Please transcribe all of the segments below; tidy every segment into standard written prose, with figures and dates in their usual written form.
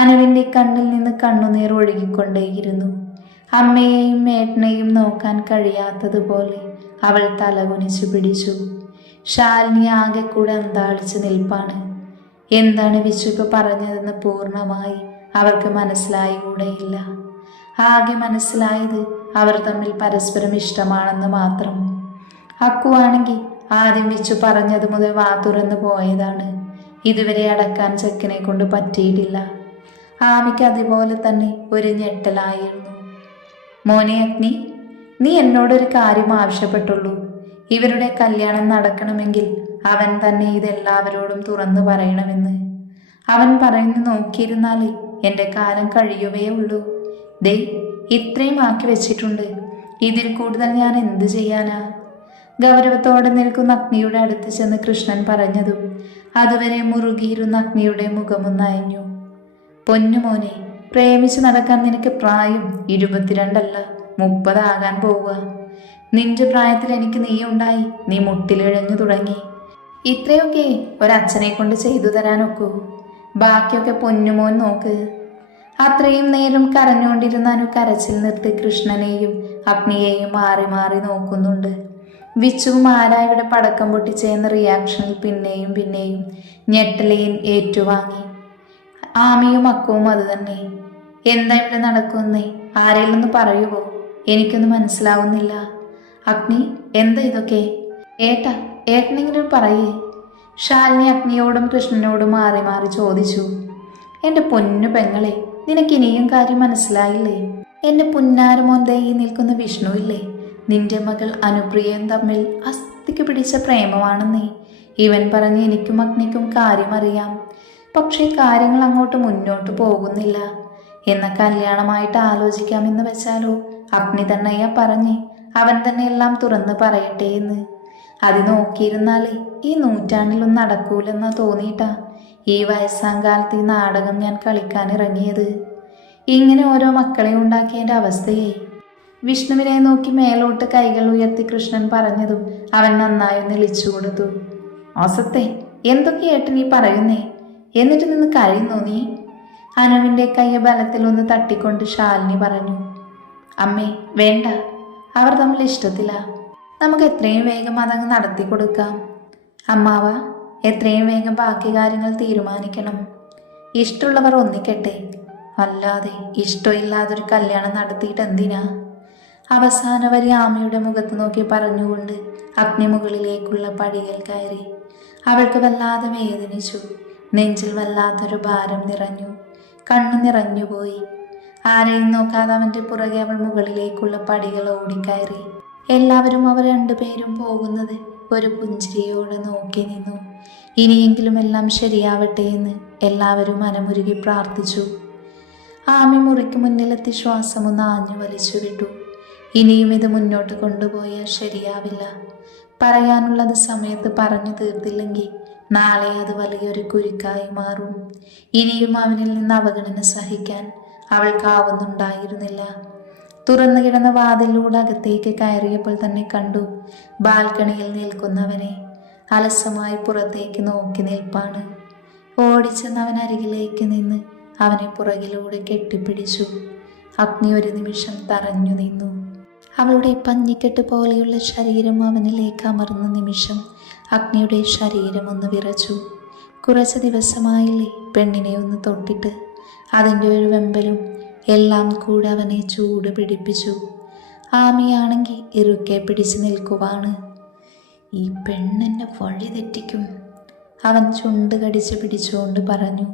അനുവിൻ്റെ കണ്ണിൽ നിന്ന് കണ്ണുനീർ ഒഴുകിക്കൊണ്ടേയിരുന്നു. അമ്മയെയും ഏട്ടനെയും നോക്കാൻ കഴിയാത്തതുപോലെ അവൾ തലകുനിച്ചു പിടിച്ചു. ശാലിനി ആകെ കൂടെ അന്താളിച്ച് നിൽപ്പാണ്. എന്താണ് വിശുപ്പ് പറഞ്ഞതെന്ന് പൂർണ്ണമായി അവർക്ക് മനസ്സിലായി കൂടെയില്ല. ആകെ മനസ്സിലായത് അവർ തമ്മിൽ പരസ്പരം ഇഷ്ടമാണെന്ന് മാത്രം. അക്കുവാണെങ്കിൽ ആദ്യം വിച്ചു പറഞ്ഞത് മുതൽ വാ തുറന്നു പോയതാണ്. ഇതുവരെ അടക്കാൻ ചെക്കനെ കൊണ്ട് പറ്റിയിട്ടില്ല. ആമിക്ക് അതുപോലെ തന്നെ ഒരു ഞെട്ടലായിരുന്നു. മോനെ അഗ്നി, നീ എന്നോടൊരു കാര്യം ആവശ്യപ്പെട്ടുള്ളൂ. ഇവരുടെ കല്യാണം നടക്കണമെങ്കിൽ അവൻ തന്നെ ഇതെല്ലാവരോടും തുറന്നു പറയണമെന്ന്. അവൻ പറയുന്നു നോക്കിയിരുന്നാൽ എൻ്റെ കാലം കഴിയുവേ ഉള്ളൂ. ദേ, ഇത്രയും ആക്കി വെച്ചിട്ടുണ്ട്. ഇതിൽ കൂടുതൽ ഞാൻ എന്തു ചെയ്യാനാ? ഗൗരവത്തോടെ നിൽക്കുന്ന അഗ്നിയുടെ അടുത്ത് ചെന്ന് കൃഷ്ണൻ പറഞ്ഞതും അതുവരെ മുറുകിയിരുന്ന അഗ്നിയുടെ മുഖമൊന്നയഞ്ഞു. പൊന്നുമോനെ, പ്രേമിച്ച് നടക്കാൻ നിനക്ക് പ്രായം 22 അല്ല 30 ആകാൻ പോവുക. നിന്റെ പ്രായത്തിൽ എനിക്ക് നീ ഉണ്ടായി. നീ മുട്ടിലിഴഞ്ഞു തുടങ്ങി. ഇത്രയൊക്കെ ഒരച്ഛനെ കൊണ്ട് ചെയ്തു തരാനൊക്കൂ. ബാക്കിയൊക്കെ പൊന്നുമോൻ നോക്ക്. അത്രയും നേരം കരഞ്ഞുകൊണ്ടിരുന്ന അനു കരച്ചിൽ നിർത്തി കൃഷ്ണനെയും അഗ്നിയെയും മാറി മാറി നോക്കുന്നുണ്ട്. വിച്ചുവും ആരായുടെ പടക്കം പൊട്ടിച്ചെന്ന റിയാക്ഷനിൽ പിന്നെയും പിന്നെയും ഞെട്ടലെയും ഏറ്റുവാങ്ങി. ആമിയും അക്കവും അത് തന്നെ. എന്താ ഇവിടെ നടക്കുന്നേ? ആരെയൊന്ന് പറയുവോ? എനിക്കൊന്നും മനസ്സിലാവുന്നില്ല. അഗ്നി, എന്താ ഇതൊക്കെ? ഏട്ടനെങ്കിലും പറയേ. ശാലിനി അഗ്നിയോടും കൃഷ്ണനോടും മാറി മാറി ചോദിച്ചു. എൻ്റെ പൊന്നു പെങ്ങളെ, നിനക്കിനിയും കാര്യം മനസ്സിലായില്ലേ? എൻ്റെ പുന്നാരമോന്തേ ഈ നിൽക്കുന്ന വിഷ്ണു ഇല്ലേ, നിന്റെ മകൾ അനുപ്രിയയും തമ്മിൽ അസ്ഥിക്ക് പിടിച്ച പ്രേമമാണെന്നേ. ഇവൻ പറഞ്ഞ് എനിക്കും അഗ്നിക്കും കാര്യം അറിയാം. പക്ഷേ കാര്യങ്ങൾ അങ്ങോട്ട് മുന്നോട്ട് പോകുന്നില്ല. എന്ന കല്യാണമായിട്ട് ആലോചിക്കാമെന്ന് വെച്ചാലോ? അഗ്നി തന്നെയാ പറഞ്ഞ് അവൻ തന്നെ എല്ലാം തുറന്ന് പറയട്ടെ എന്ന്. അത് നോക്കിയിരുന്നാലേ ഈ നൂറ്റാണ്ടിലൊന്നും നടക്കൂലെന്നാ തോന്നിയിട്ടാ ഈ വയസ്സാം കാലത്ത് ഈ നാടകം ഞാൻ കളിക്കാൻ ഇറങ്ങിയത്. ഇങ്ങനെ ഓരോ മക്കളെ ഉണ്ടാക്കിയതിൻ്റെ അവസ്ഥയെ. വിഷ്ണുവിനെ നോക്കി മേലോട്ട് കൈകൾ ഉയർത്തി കൃഷ്ണൻ പറഞ്ഞതും അവൻ നന്നായി നിളിച്ചു കൊടുത്തു. അസത്തെ, എന്തൊക്കെ ഏട്ടൻ ഈ പറയുന്നേ? എന്നിട്ട് നിന്ന് കഴിയുന്നോ നീ? അനുവിൻ്റെ കൈ ബലത്തിൽ ഒന്ന് തട്ടിക്കൊണ്ട് ശാലിനി പറഞ്ഞു. അമ്മേ, വേണ്ട. അവർ തമ്മിൽ ഇഷ്ടത്തില്ല. നമുക്ക് എത്രയും വേഗം അതങ്ങ് നടത്തി കൊടുക്കാം. അമ്മാവ, എത്രയും വേഗം ബാക്കി കാര്യങ്ങൾ തീരുമാനിക്കണം. ഇഷ്ടമുള്ളവർ ഒന്നിക്കട്ടെ. അല്ലാതെ ഇഷ്ടമില്ലാതൊരു കല്യാണം നടത്തിയിട്ട് എന്തിനാ? അവസാന വരി ആമയുടെ മുഖത്ത് നോക്കി പറഞ്ഞുകൊണ്ട് അഗ്നി മുകളിലേക്കുള്ള പടികൾ കയറി. അവൾക്ക് വല്ലാതെ വേദനിച്ചു. നെഞ്ചിൽ വല്ലാത്തൊരു ഭാരം നിറഞ്ഞു. കണ്ണു നിറഞ്ഞുപോയി. ആരെയും നോക്കാതെ അവൻ്റെ പുറകെ അവൾ മുകളിലേക്കുള്ള പടികൾ ഓടിക്കയറി. എല്ലാവരും അവർ രണ്ടുപേരും പോകുന്നത് ഒരു പുഞ്ചിരിയോടെ നോക്കി നിന്നു. ഇനിയെങ്കിലും എല്ലാം ശരിയാവട്ടെ എന്ന് എല്ലാവരും മനമുരുകി പ്രാർത്ഥിച്ചു. ആമി മുറിക്ക് മുന്നിലെത്തി ശ്വാസമൊന്ന് ആഞ്ഞു വലിച്ചു വിട്ടു. ഇനിയും ഇത് മുന്നോട്ട് കൊണ്ടുപോയാൽ ശരിയാവില്ല. പറയാനുള്ളത് സമയത്ത് പറഞ്ഞു തീർത്തില്ലെങ്കിൽ നാളെ അത് വലിയൊരു കുരുക്കായി മാറും. ഇനിയും അവനിൽ നിന്ന് അവഗണന സഹിക്കാൻ അവൾക്കാവുന്നുണ്ടായിരുന്നില്ല. തുറന്നു കിടന്ന വാതിലൂടെ അകത്തേക്ക് കയറിയപ്പോൾ തന്നെ കണ്ടു ബാൽക്കണിയിൽ നിൽക്കുന്നവനെ. അലസമായി പുറത്തേക്ക് നോക്കി നിൽപ്പാണ്. ഓടിച്ചെന്ന് അവൻ അരികിലേക്ക് നിന്ന് അവനെ പുറകിലൂടെ കെട്ടിപ്പിടിച്ചു. അഗ്നി ഒരു നിമിഷം തറഞ്ഞു നിന്നു. അവളുടെ പഞ്ഞിക്കെട്ട് പോലെയുള്ള ശരീരം അവനിലേക്ക് അമർന്ന നിമിഷം അഗ്നിയുടെ ശരീരം ഒന്ന് വിറച്ചു. കുറച്ച് ദിവസമായില്ലേ പെണ്ണിനെ ഒന്ന് തൊട്ടിട്ട്. അതിൻ്റെ ഒരു വെമ്പലും എല്ലാം കൂടെ അവനെ ചൂട് പിടിപ്പിച്ചു. ആമിയാണെങ്കിൽ ഇറുക്കെ പിടിച്ചു നിൽക്കുവാണ്. ഈ പെണ്ണെന്നെ വഴി തെറ്റിക്കും, അവൻ ചുണ്ട് കടിച്ച് പിടിച്ചുകൊണ്ട് പറഞ്ഞു.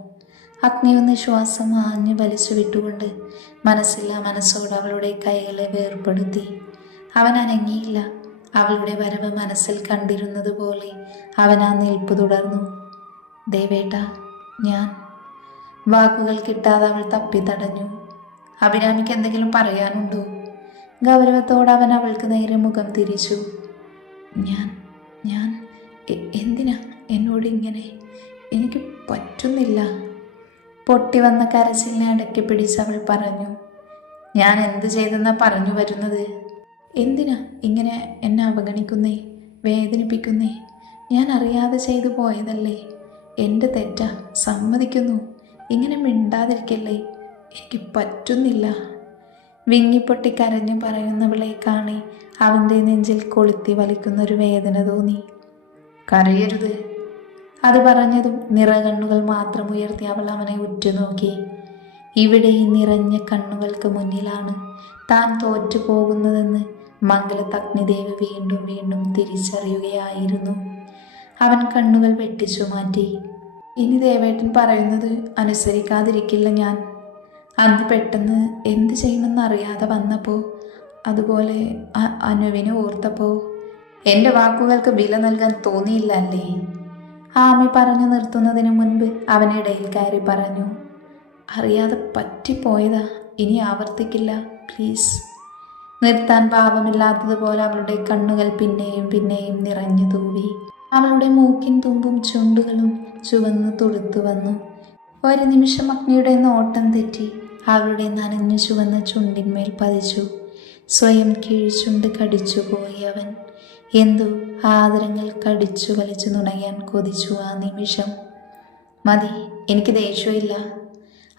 അഗ്നി ഒന്ന് ശ്വാസം ആഞ്ഞു വലിച്ചു വിട്ടുകൊണ്ട് മനസ്സില്ല മനസ്സോട് അവളുടെ കൈകളെ വേർപ്പെടുത്തി. അവൻ അനങ്ങിയില്ല. അവളുടെ വരവ് മനസ്സിൽ കണ്ടിരുന്നത് പോലെ അവൻ ആ നിൽപ്പ് തുടർന്നു. ദേവേട്ട, ഞാൻ. വാക്കുകൾ കിട്ടാതെ അവൾ തപ്പിത്തടഞ്ഞു. അഭിരാമിക്ക് എന്തെങ്കിലും പറയാനുണ്ടോ? ഗൗരവത്തോടെ അവൻ അവൾക്ക് നേരെ മുഖം തിരിച്ചു. ഞാൻ എന്തിനാ എന്നോട് ഇങ്ങനെ? എനിക്ക് പറ്റുന്നില്ല. പൊട്ടി വന്ന കരച്ചിലിനെ അടക്കി പിടിച്ച് അവൾ പറഞ്ഞു. ഞാൻ എന്ത് ചെയ്തെന്നാ പറഞ്ഞു വരുന്നത്? എന്തിനാ ഇങ്ങനെ എന്നെ അവഗണിക്കുന്നേ, വേദനിപ്പിക്കുന്നേ? ഞാൻ അറിയാതെ ചെയ്തു പോയതല്ലേ, എൻ്റെ തെറ്റാ, സമ്മതിക്കുന്നു. ഇങ്ങനെ മിണ്ടാതിരിക്കല്ലേ, എനിക്ക് പറ്റുന്നില്ല. വിങ്ങിപ്പൊട്ടി കരഞ്ഞു പറയുന്നവളെ കാണി അവൻ്റെ നെഞ്ചിൽ കൊളുത്തി വലിക്കുന്നൊരു വേദന തോന്നി. കരയരുത്. അത് പറഞ്ഞതും നിറകണ്ണുകൾ മാത്രം ഉയർത്തി അവൾ അവനെ ഉറ്റുനോക്കി. ഇവിടെ ഈ നിറഞ്ഞ കണ്ണുകൾക്ക് മുന്നിലാണ് താൻ തോറ്റു പോകുന്നതെന്ന് മംഗലത്തഗ്നിദേവി വീണ്ടും വീണ്ടും തിരിച്ചറിയുകയായിരുന്നു. അവൻ കണ്ണുകൾ വെട്ടിച്ചു മാറ്റി. ഇനി ദേവേട്ടൻ പറയുന്നത് അനുസരിക്കാതിരിക്കില്ല ഞാൻ. അന്ന് പെട്ടെന്ന് എന്ത് ചെയ്യുമെന്ന് അറിയാതെ വന്നപ്പോൾ, അതുപോലെ അനുവിനെ ഓർത്തപ്പോൾ എൻ്റെ വാക്കുകൾക്ക് വില നൽകാൻ തോന്നിയില്ല അല്ലേ? ആമി പറഞ്ഞു നിർത്തുന്നതിന് മുൻപ് അവനിടയിൽ കയറി പറഞ്ഞു, അറിയാതെ പറ്റിപ്പോയതാ, ഇനി ആവർത്തിക്കില്ല, പ്ലീസ്. നിർത്താൻ ഭാവമില്ലാത്തതുപോലെ അവളുടെ കണ്ണുകൾ പിന്നെയും പിന്നെയും നിറഞ്ഞു തൂവി. അവളുടെ മൂക്കിൻ തുമ്പും ചുണ്ടുകളും ചുവന്ന് തുടുത്തു വന്നു. ഒരു നിമിഷം അഗ്നിയുടെ നോട്ടം തെറ്റി അവളുടെ നനഞ്ഞു ചുവന്ന ചുണ്ടിന്മേൽ പതിച്ചു. സ്വയം കീഴ്ചുണ്ട് കടിച്ചുപോയി അവൻ. എന്തോ ആദരങ്ങൾ കടിച്ചു വലിച്ചു നുണയാൻ കൊതിച്ചു ആ നിമിഷം. മതി, എനിക്ക് ദേഷ്യമില്ല.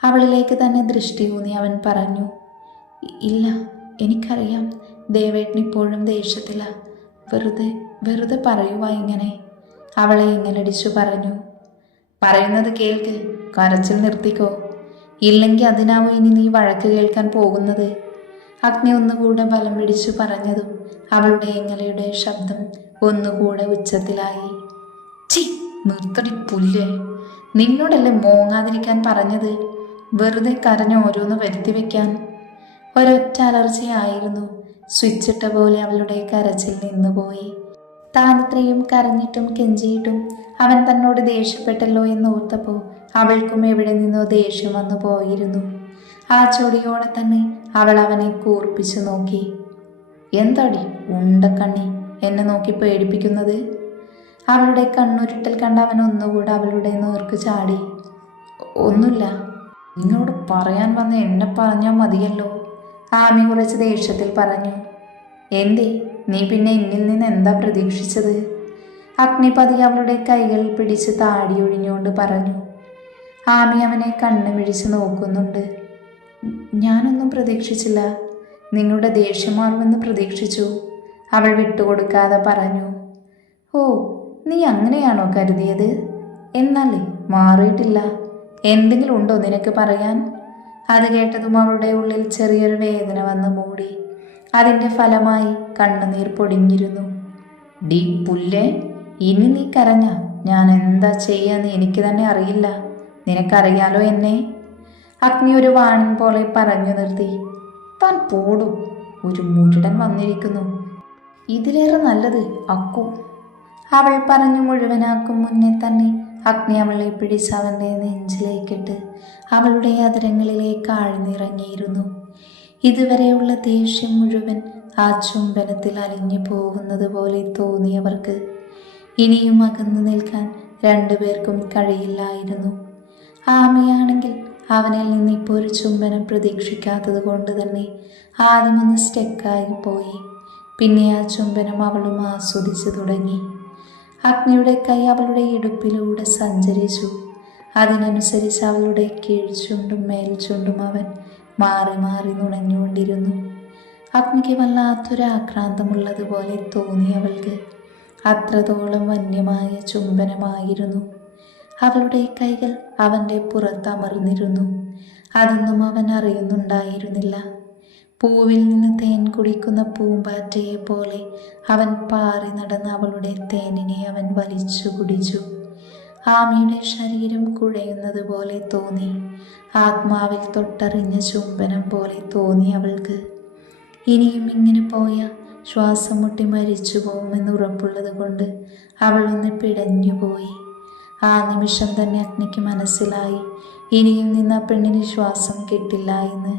അവളിലേക്ക് തന്നെ ദൃഷ്ടി ഊന്നി അവൻ പറഞ്ഞു. ഇല്ല, എനിക്കറിയാം ദേവേട്ടൻ ഇപ്പോഴും ദേഷ്യത്തില്ല. വെറുതെ വെറുതെ പറയുക ഇങ്ങനെ. അവളെ ഇങ്ങലടിച്ചു പറഞ്ഞു. പറയുന്നത് കേൾക്ക്, കരച്ചിൽ നിർത്തിക്കോ. ഇല്ലെങ്കിൽ അതിനാവും ഇനി നീ വഴക്ക് കേൾക്കാൻ പോകുന്നത്. അഗ്നി ഒന്നുകൂടെ ബലം പിടിച്ചു പറഞ്ഞതും അവളുടെ എങ്ങലയുടെ ശബ്ദം ഒന്നുകൂടെ ഉച്ചത്തിലായി. ചി, നിർത്തടി പുല്ലേ. നിന്നോടല്ലേ മോങ്ങാതിരിക്കാൻ പറഞ്ഞത്, വെറുതെ കരഞ്ഞ് ഓരോന്ന് വരുത്തി വെക്കാൻ. ഒരൊറ്റ അലർച്ചയായിരുന്നു. സ്വിച്ചിട്ട പോലെ അവളുടെ കരച്ചിൽ നിന്നുപോയി. താൻ ഇത്രയും കരഞ്ഞിട്ടും കെഞ്ചിയിട്ടും അവൻ തന്നോട് ദേഷ്യപ്പെട്ടല്ലോ എന്നോർത്തപ്പോൾ അവൾക്കും എവിടെ നിന്നോ ദേഷ്യം വന്നു പോയിരുന്നു. ആ ചൊടിയോടെ തന്നെ അവൾ അവനെ കൂർപ്പിച്ചു നോക്കി. എന്താടി ഉണ്ടക്കണ്ണി എന്നെ നോക്കി പേടിപ്പിക്കുന്നത്? അവളുടെ കണ്ണുരുട്ടൽ കണ്ട അവൻ ഒന്നുകൂടെ അവളുടെ നേർക്ക് ചാടി. ഒന്നുമില്ല, നിന്നോട് പറയാൻ വന്ന എന്നെ പറഞ്ഞാൽ മതിയല്ലോ, ആമി കുറച്ച് ദേഷ്യത്തിൽ പറഞ്ഞു. എന്തേ, നീ പിന്നെ എന്നിൽ നിന്ന് എന്താ പ്രതീക്ഷിച്ചത്? അഗ്നിപതി അവളുടെ കൈകൾ പിടിച്ച് താടി ഒഴിഞ്ഞുകൊണ്ട് പറഞ്ഞു. ആമി അവനെ കണ്ണ് മിഴിച്ച് നോക്കുന്നുണ്ട്. ഞാനൊന്നും പ്രതീക്ഷിച്ചില്ല, നിങ്ങളുടെ ദേഷ്യം മാറുമെന്ന് പ്രതീക്ഷിച്ചു, അവൾ വിട്ടുകൊടുക്കാതെ പറഞ്ഞു. ഓ, നീ അങ്ങനെയാണോ കരുതിയത്? എന്നാലേ മാറിയിട്ടില്ല. എന്തെങ്കിലും ഉണ്ടോ നിനക്ക് പറയാൻ? അത് കേട്ടതും അവളുടെ ഉള്ളിൽ ചെറിയൊരു വേദന വന്ന് മൂടി. അതിൻ്റെ ഫലമായി കണ്ണുനീർ പൊടിഞ്ഞിരുന്നു. ഡി പുല്ലേ, ഇനി നീ കരഞ്ഞ ഞാൻ എന്താ ചെയ്യാന്ന് എനിക്ക് തന്നെ അറിയില്ല. നിനക്കറിയാലോ എന്നെ. അഗ്നി ഒരു വാണിൻ പോലെ പറഞ്ഞു നിർത്തി. താൻ പോടും, ഒരു മുരുടൻ വന്നിരിക്കുന്നു. ഇതിലേറെ നല്ലത് അക്കു. അവൾ പറഞ്ഞു മുഴുവനാക്കും മുന്നേ തന്നെ അഗ്നി അവളെ പിടിച്ച് അവൻ്റെ നെഞ്ചിലേക്കിട്ട് അവളുടെ അതരങ്ങളിലേക്ക് ആഴ്ന്നിറങ്ങിയിരുന്നു. ഇതുവരെയുള്ള ദേഷ്യം മുഴുവൻ ആ ചുംബനത്തിൽ അലിഞ്ഞു പോകുന്നത് പോലെ തോന്നിയവർക്ക് ഇനിയും അകന്നു നിൽക്കാൻ രണ്ടുപേർക്കും കഴിയില്ലായിരുന്നു. ആമയാണെങ്കിൽ അവനിൽ നിന്ന് ഇപ്പോൾ ഒരു ചുംബനം പ്രതീക്ഷിക്കാത്തത് കൊണ്ട് തന്നെ ആദ്യമൊന്ന് സ്റ്റെക്കായി പോയി. പിന്നെ ആ ചുംബനം അവളും ആസ്വദിച്ചു തുടങ്ങി. അഗ്നിയുടെ കൈ അവളുടെ ഇടുപ്പിലൂടെ സഞ്ചരിച്ചു. അതിനനുസരിച്ച് അവളുടെ കീഴ്ചുണ്ടും മേൽചുണ്ടും അവൻ മാറി മാറി നുണഞ്ഞുകൊണ്ടിരുന്നു. അഗ്നിക്ക് വല്ലാത്തൊരാക്രാന്തമുള്ളതുപോലെ തോന്നി അവൾക്ക്. അത്രത്തോളം വന്യമായ ചുംബനമായിരുന്നു. അവളുടെ കൈകൾ അവൻ്റെ പുറത്തമർന്നിരുന്നു. അതൊന്നും അവൻ അറിയുന്നുണ്ടായിരുന്നില്ല. പൂവിൽ നിന്ന് തേൻ കുടിക്കുന്ന പൂമ്പാറ്റയെ പോലെ അവൻ പാറി നടന്ന് അവളുടെ തേനിനെ അവൻ വലിച്ചു കുടിച്ചു. ആമിയുടെ ശരീരം കുഴയുന്നത് പോലെ തോന്നി. ആത്മാവിൽ തൊട്ടറിഞ്ഞ ചുംബനം പോലെ തോന്നി അവൾക്ക്. ഇനിയും ഇങ്ങനെ പോയ ശ്വാസം മുട്ടി മരിച്ചു പോകുമെന്ന് ഉറപ്പുള്ളത് കൊണ്ട് അവൾ ഒന്ന് പിടഞ്ഞുപോയി. ആ നിമിഷം തന്നെ അഗ്നിക്ക് മനസ്സിലായി ഇനിയും നിന്ന് ആ പെണ്ണിന് ശ്വാസം കിട്ടില്ല എന്ന്.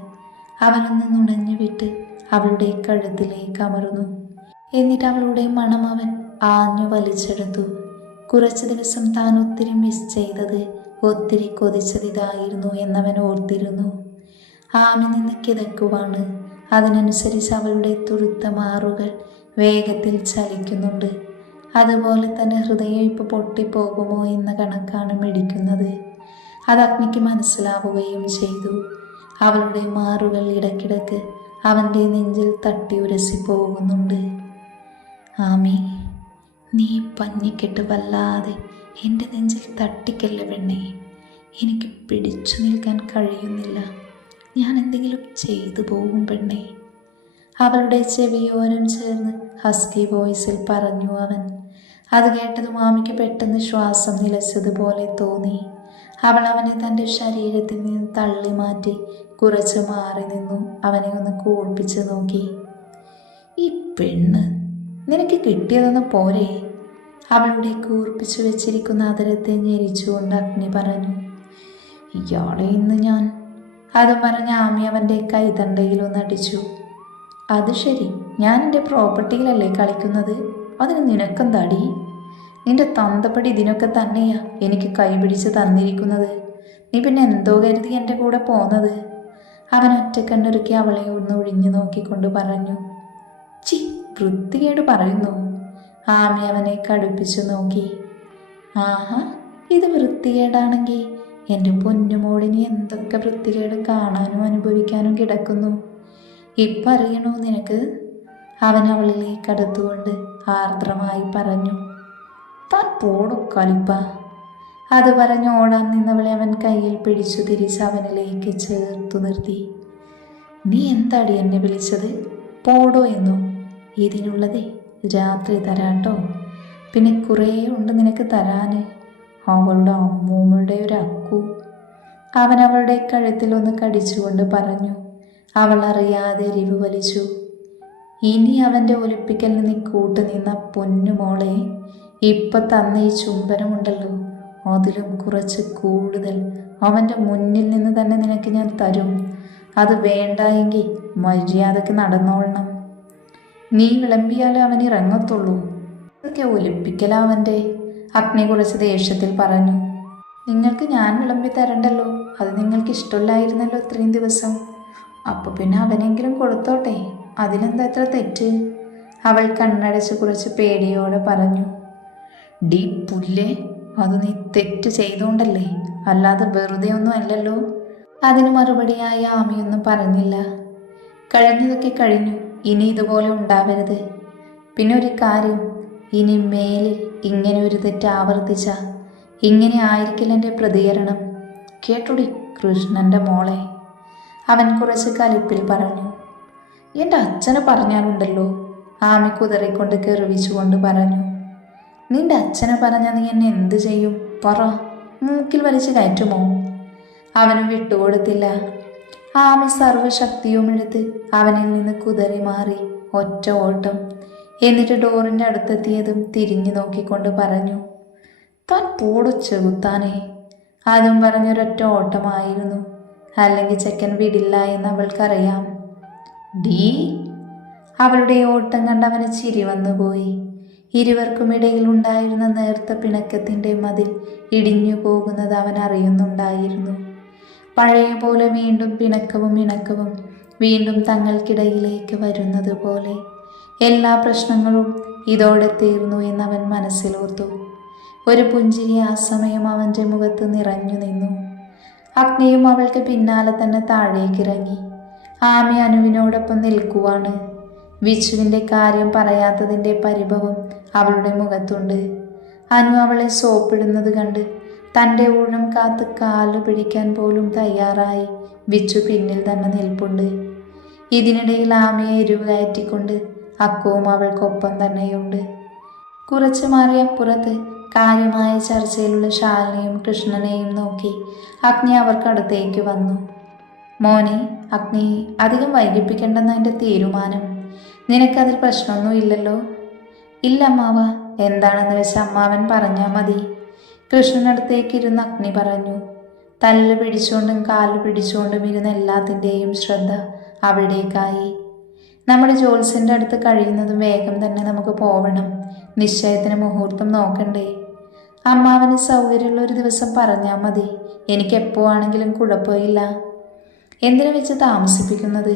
അവനൊന്ന് നുണഞ്ഞു വിട്ട് അവളുടെ കഴുത്തിലേക്ക് അമർന്നു. എന്നിട്ട് അവളുടെ മണം അവൻ ആഞ്ഞു വലിച്ചെടുത്തു. കുറച്ചു ദിവസം താൻ ഒത്തിരി മിസ് ചെയ്തത്, ഒത്തിരി കൊതിച്ചത് ഇതായിരുന്നു എന്നവൻ ഓർത്തിരുന്നു. ആമി നിന്ന് കിതക്കുവാണ്. അതിനനുസരിച്ച് അവളുടെ തുടുത്ത മാറുകൾ വേഗത്തിൽ ചലിക്കുന്നുണ്ട്. അതുപോലെ തന്നെ ഹൃദയം ഇപ്പോൾ പൊട്ടിപ്പോകുമോ എന്ന കണക്കാണ് മിടിക്കുന്നത്. അത് അഗ്നിക്ക് മനസ്സിലാവുകയും ചെയ്തു. അവളുടെ മാറുകൾ ഇടയ്ക്കിടയ്ക്ക് അവൻ്റെ നെഞ്ചിൽ തട്ടി ഉരസി പോകുന്നുണ്ട്. ആമി, നീ പഞ്ഞിക്കെട്ട് വല്ലാതെ എൻ്റെ നെഞ്ചിൽ തട്ടിക്കല്ല പെണ്ണേ. എനിക്ക് പിടിച്ചു നിൽക്കാൻ കഴിയുന്നില്ല. ഞാൻ എന്തെങ്കിലും ചെയ്തു പോകും പെണ്ണേ. അവളുടെ ചെവിയോരം ചേർന്ന് ഹസ്കി വോയിസിൽ പറഞ്ഞു അവൻ. അത് കേട്ടതും ആമിക്ക് പെട്ടെന്ന് ശ്വാസം നിലച്ചതുപോലെ തോന്നി. അവൾ അവനെ തൻ്റെ ശരീരത്തിൽ നിന്ന് തള്ളി മാറ്റി കുറച്ച് മാറി നിന്നു അവനെ ഒന്ന് കൂർപ്പിച്ച് നോക്കി. ഈ പെണ്ണ്, നിനക്ക് കിട്ടിയതൊന്ന് പോരെ? അവളുടെ കൂർപ്പിച്ചു വെച്ചിരിക്കുന്ന അതരത്തെ ഞെരിച്ചുകൊണ്ട് അഗ്നി പറഞ്ഞു. ഇയാളെ ഇന്ന് ഞാൻ... അതും പറഞ്ഞ ആമി അവൻ്റെ കൈതണ്ടയിലൊന്ന് അടിച്ചു. അത് ശരി, ഞാൻ എൻ്റെ പ്രോപ്പർട്ടിയിലല്ലേ കളിക്കുന്നത്, അതിന് നിനക്കെന്താടി? നിന്റെ തന്തപ്പടി ഇതിനൊക്കെ തന്നെയാ എനിക്ക് കൈപിടിച്ച് തന്നിരിക്കുന്നത്. നീ പിന്നെ എന്തോ കരുതി എൻ്റെ കൂടെ പോന്നത്? അവൻ ഒറ്റക്കണ്ണൊരുക്കി അവളെ ഒന്ന് ഒഴിഞ്ഞു നോക്കിക്കൊണ്ട് പറഞ്ഞു. ചി, വൃത്തികേട് പറയുന്നു. ആമി അവനെ കടുപ്പിച്ചു നോക്കി. ആഹാ, ഇത് വൃത്തികേടാണെങ്കിൽ എൻ്റെ പൊന്നുമോളിനി എന്തൊക്കെ വൃത്തികേട് കാണാനും അനുഭവിക്കാനും കിടക്കുന്നു. ഇപ്പം അറിയണോ നിനക്ക്? അവൻ അവളിലേക്ക് അടുത്തുകൊണ്ട് ആർദ്രമായി പറഞ്ഞു. താൻ പോടു കലിപ്പ. അത് പറഞ്ഞ് ഓടാൻ നിന്നവളെ അവൻ കയ്യിൽ പിടിച്ചു തിരിച്ച് അവനിലേക്ക് ചേർത്തു നിർത്തി. നീ എന്താടി എന്നെ വിളിച്ചത്? പോടോ എന്നോ? ഇതിനുള്ളതേ രാത്രി തരാട്ടോ. പിന്നെ കുറേ ഉണ്ട് നിനക്ക് തരാന്. അവളുടെ അമ്മൂമ്മയുടെ ഒരു അക്കു. അവൻ അവളുടെ കഴുത്തിലൊന്ന് കടിച്ചുകൊണ്ട് പറഞ്ഞു. അവൾ അറിയാതെ എരിവ് വലിച്ചു. ഇനി അവൻ്റെ ഒലിപ്പിക്കലിന് നീ കൂട്ടുനിന്ന പൊന്നുമോളെ, ഇപ്പം തന്ന ഈ ചുംബനമുണ്ടല്ലോ, അതിലും കുറച്ച് കൂടുതൽ അവൻ്റെ മുന്നിൽ നിന്ന് തന്നെ നിനക്ക് ഞാൻ തരും. അത് വേണ്ട എങ്കിൽ മര്യാദക്ക് നടന്നോളണം. നീ വിളമ്പിയാലേ അവൻ ഇറങ്ങത്തുള്ളൂ. അതൊക്കെ ഒലിപ്പിക്കലാവൻ്റെ. അഗ്നി കുറച്ച് ദേഷ്യത്തിൽ പറഞ്ഞു. നിങ്ങൾക്ക് ഞാൻ വിളമ്പി തരണ്ടല്ലോ, അത് നിങ്ങൾക്ക് ഇഷ്ടമില്ലായിരുന്നല്ലോ ഇത്രയും ദിവസം. അപ്പോൾ പിന്നെ അവനെങ്കിലും കൊടുത്തോട്ടെ, അതിലെന്താ എത്ര തെറ്റ്? അവൾ കണ്ണടച്ച് കുറച്ച് പേടിയോടെ പറഞ്ഞു. ഡീ പുല്ലേ, അത് നീ തെറ്റ് ചെയ്തുകൊണ്ടല്ലേ, അല്ലാതെ വെറുതെ ഒന്നും അല്ലല്ലോ. അതിന് മറുപടിയായി ആമിയൊന്നും പറഞ്ഞില്ല. കഴിഞ്ഞതൊക്കെ കഴിഞ്ഞു, ഇനി ഇതുപോലെ ഉണ്ടാവരുത്. പിന്നെ ഒരു കാര്യം, ഇനി മേലിൽ ഇങ്ങനെ ഒരു തെറ്റ് ആവർത്തിച്ച ഇങ്ങനെ ആയിരിക്കില്ല എൻ്റെ പ്രതികരണം. കേട്ടോടി കൃഷ്ണൻ്റെ മോളെ. അവൻ കുറച്ച് കലിപ്പിൽ പറഞ്ഞു. എൻ്റെ അച്ഛനെ പറഞ്ഞാലുണ്ടല്ലോ. ആമി കുതറിക്കൊണ്ട് കെറിവിച്ചുകൊണ്ട് പറഞ്ഞു. നിന്റെ അച്ഛനെ പറഞ്ഞാൽ നീ എന്നെ എന്ത് ചെയ്യും? പറ, മൂക്കിൽ വലിച്ച് കയറ്റുമോ? അവനും വിട്ടുകൊടുത്തില്ല. ആമി സർവ്വശക്തിയും എടുത്ത് അവനിൽ നിന്ന് കുതറി മാറി ഒറ്റ ഓട്ടം. എന്നിട്ട് ഡോറിൻ്റെ അടുത്തെത്തിയതും തിരിഞ്ഞു നോക്കിക്കൊണ്ട് പറഞ്ഞു. താൻ പോടു ചെകുത്താനേ. അതും പറഞ്ഞൊരൊറ്റ ഓട്ടമായിരുന്നു. അല്ലെങ്കിൽ ചെക്കൻ വിടില്ല എന്ന് അവൾക്കറിയാം. ഡീ. അവളുടെ ഓട്ടം കണ്ട് അവന് ചിരി വന്നുപോയി. ഇരുവർക്കുമിടയിൽ ഉണ്ടായിരുന്ന നേർത്ത പിണക്കത്തിൻ്റെ മതിൽ ഇടിഞ്ഞു പോകുന്നത് അവൻ അറിയുന്നുണ്ടായിരുന്നു. പഴയ പോലെ വീണ്ടും പിണക്കവും ഇണക്കവും വീണ്ടും തങ്ങൾക്കിടയിലേക്ക് വരുന്നത് പോലെ. എല്ലാ പ്രശ്നങ്ങളും ഇതോടെ തീർന്നു എന്നവൻ മനസ്സിലോർത്തു. ഒരു പുഞ്ചിരി ആ സമയം അവൻ്റെ മുഖത്ത് നിറഞ്ഞു നിന്നു. അഗ്നിയും അവൾക്ക് പിന്നാലെ തന്നെ താഴേക്കിറങ്ങി. ആമി അനുവിനോടൊപ്പം നിൽക്കുവാണ്. വിച്ചുവിൻ്റെ കാര്യം പറയാത്തതിൻ്റെ പരിഭവം അവളുടെ മുഖത്തുണ്ട്. അനു അവളെ സോപ്പിടുന്നത് കണ്ട് തൻ്റെ ഊഴം കാത്ത് കാല് പിടിക്കാൻ പോലും തയ്യാറായി വിച്ചു പിന്നിൽ തന്നെ നിൽപ്പുണ്ട്. ഇതിനിടയിൽ ആമയെ എരിവ് കയറ്റിക്കൊണ്ട് അക്കുവും അവൾക്കൊപ്പം തന്നെയുണ്ട്. കുറച്ചു മാറി അപ്പുറത്ത് കാര്യമായ ചർച്ചയിലുള്ള ശാലിനിയും കൃഷ്ണനെയും നോക്കി അഗ്നി അവർക്കടുത്തേക്ക് വന്നു. മോനെ, അഗ്നി അധികം വൈകിപ്പിക്കേണ്ടെന്ന എൻ്റെ തീരുമാനം. നിനക്കതിൽ പ്രശ്നമൊന്നും ഇല്ലല്ലോ? ഇല്ല അമ്മാവ, എന്താണെന്ന് വെച്ചാൽ അമ്മാവൻ പറഞ്ഞാൽ മതി. കൃഷ്ണനടുത്തേക്ക് ഇരുന്ന് അഗ്നി പറഞ്ഞു. തല്ല് പിടിച്ചുകൊണ്ടും കാല് പിടിച്ചുകൊണ്ടും ഇരുന്ന എല്ലാത്തിൻ്റെയും ശ്രദ്ധ അവിടേക്കായി. നമ്മുടെ ജോത്സ്യൻ്റെ അടുത്ത് കഴിയുന്നതും വേഗം തന്നെ നമുക്ക് പോവണം. നിശ്ചയത്തിന് മുഹൂർത്തം നോക്കണ്ടേ? അമ്മാവന് സൗകര്യമുള്ള ഒരു ദിവസം പറഞ്ഞാൽ മതി. എനിക്ക് എപ്പോൾ ആണെങ്കിലും കുഴപ്പമില്ല. എന്തിനു വെച്ച് താമസിപ്പിക്കുന്നത്?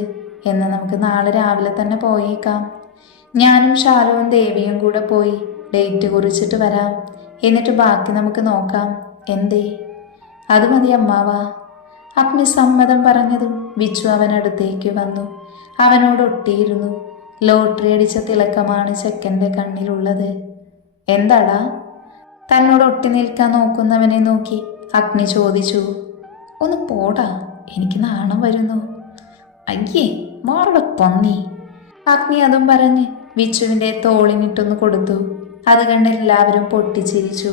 എന്ന് നമുക്ക് നാളെ രാവിലെ തന്നെ പോയേക്കാം. ഞാനും ഷാലുവും ദേവിയും കൂടെ പോയി ഡേറ്റ് കുറിച്ചിട്ട് വരാം. എന്നിട്ട് ബാക്കി നമുക്ക് നോക്കാം. എന്തേ? അത് മതി അമ്മാവാ. അഗ്നി സമ്മതം പറഞ്ഞതും വിച്ചു അവനടുത്തേക്ക് വന്നു. അവനോട് ഒട്ടിയിരുന്നു. ലോട്ടറി അടിച്ച തിളക്കമാണ് ചെക്കൻ്റെ കണ്ണിലുള്ളത്. എന്താടാ? തന്നോട് ഒട്ടി നിൽക്കാൻ നോക്കുന്നവനെ നോക്കി അഗ്നി ചോദിച്ചു. ഒന്ന് പോടാ, എനിക്ക് നാണം വരുന്നു. അയ്യേ, മാറുടെ പന്നി. അഗ്നി അതും പറഞ്ഞ് വിച്ചുവിൻ്റെ തോളിനിട്ടൊന്ന് കൊടുത്തു. അത് കണ്ട് എല്ലാവരും പൊട്ടിച്ചിരിച്ചു.